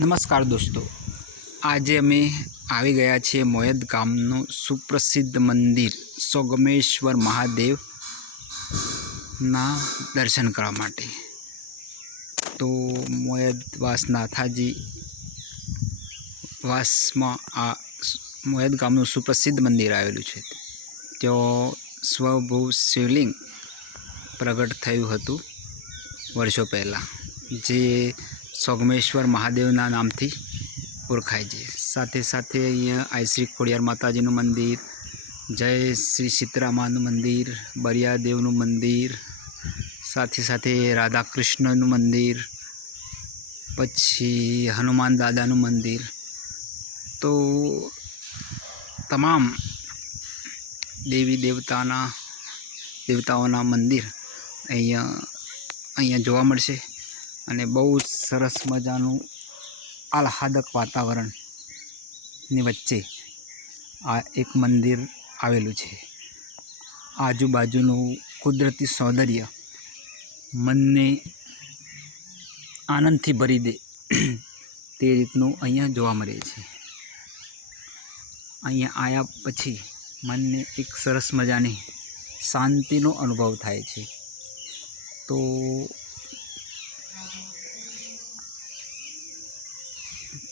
નમસ્કાર દોસ્તો. આજે અમે આવી ગયા છીએ મોયદ ગામનું સુપ્રસિદ્ધ મંદિર, સોગમેશ્વર મહાદેવના દર્શન કરવા માટે. તો મોયદવાસ નાથાજી વાસમાં આ મોયદ ગામનું સુપ્રસિદ્ધ મંદિર આવેલું છે. ત્યાં સ્વભૂ શિવલિંગ પ્રગટ થયું હતું વર્ષો પહેલાં. જે સોગમેશ્વર મહાદેવના નામથી ઓળખાય છે. સાથે સાથે અહીંયા આઈ શ્રી ખોડિયાર માતાજીનું મંદિર, જય શ્રી સીતરામાનું મંદિર, બરિયાદેવનું મંદિર, સાથે સાથે રાધા કૃષ્ણનું મંદિર, પછી હનુમાન દાદાનું મંદિર. તો તમામ દેવી દેવતાના, દેવતાઓના મંદિર અહીંયા અહીંયા જોવા મળશે. અને બહુ જ સરસ મજાનું આહ્લાદક વાતાવરણની વચ્ચે આ એક મંદિર આવેલું છે. આજુબાજુનું કુદરતી સૌંદર્ય મનને આનંદથી ભરી દે તે રીતનું અહીંયા જોવા મળે છે. અહીંયા આવ્યા પછી મનને એક સરસ મજાની શાંતિનો અનુભવ થાય છે. તો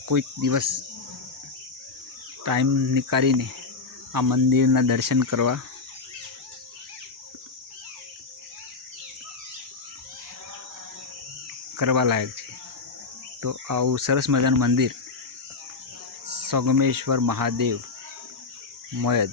કોઈક દિવસ ટાઈમ નીકાળીને આ મંદિરના દર્શન કરવા. કરવા લાયક છે. તો આવું સરસ મજાનું મંદિર, સોગમેશ્વર મહાદેવ મોયદ